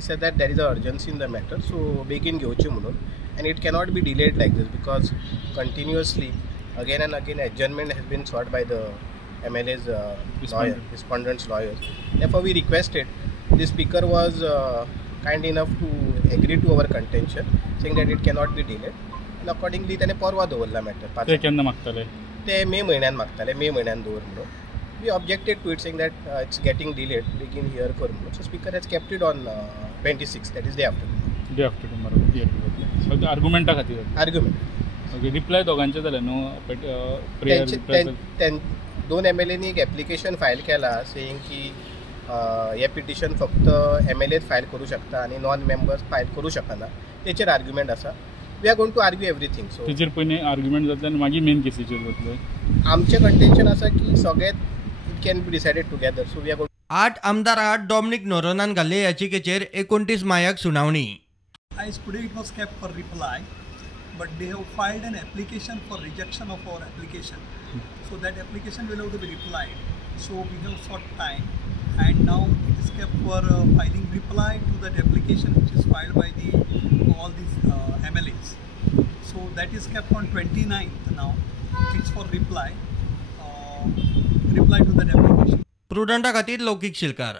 he said that there is an urgency in the matter, so begin घेवची म्हणून, and it cannot be delayed like this because continuously again and again adjournment has been sought by the MLAs respondents lawyers. Therefore we requested, the speaker was kind enough to agree to our contention, saying that it cannot be delayed, and accordingly त्याने परवा दवरला matter. ते केन्ना मागताले? ते मे म्हयन्यान मागताले, मे म्हयन्यान दवर म्हणून. We objected to it, saying that it's getting delayed, begin here for more. So speaker has kept it on 26th, that is day after. Day after tomorrow. So the argument खातीर. Argument. Okay. Reply दोघांचे झाले no. दोन MLAनी एक application file केला, saying की हे petition फक्त MLAच file करू शकता आणि नॉन मेंबर्स फायल करू शकना. तेचेर आर्ग्युमेंट आसा. We are going to argue everything. So तेचेर पयलीं आर्ग्युमेंट जातले आनी मागीर मेन केसीचेर जातले. आमचें कंटेंशन आसा की सगळें can be decided together. So we are going. 8 आमदार डॉमिनिक नोरोनान घाल्ले याचिकेचेर 29 मायाक सुनावणी. As today it was kept for reply, but they have filed an application for rejection of our application. So that application will have to be replied. So we have sought time, and now it is kept for filing reply to that application which is filed by all these MLAs. So that is kept on 29th now. It's for reply to that application. प्रुडंटा खातीर लौकिक शिलकार.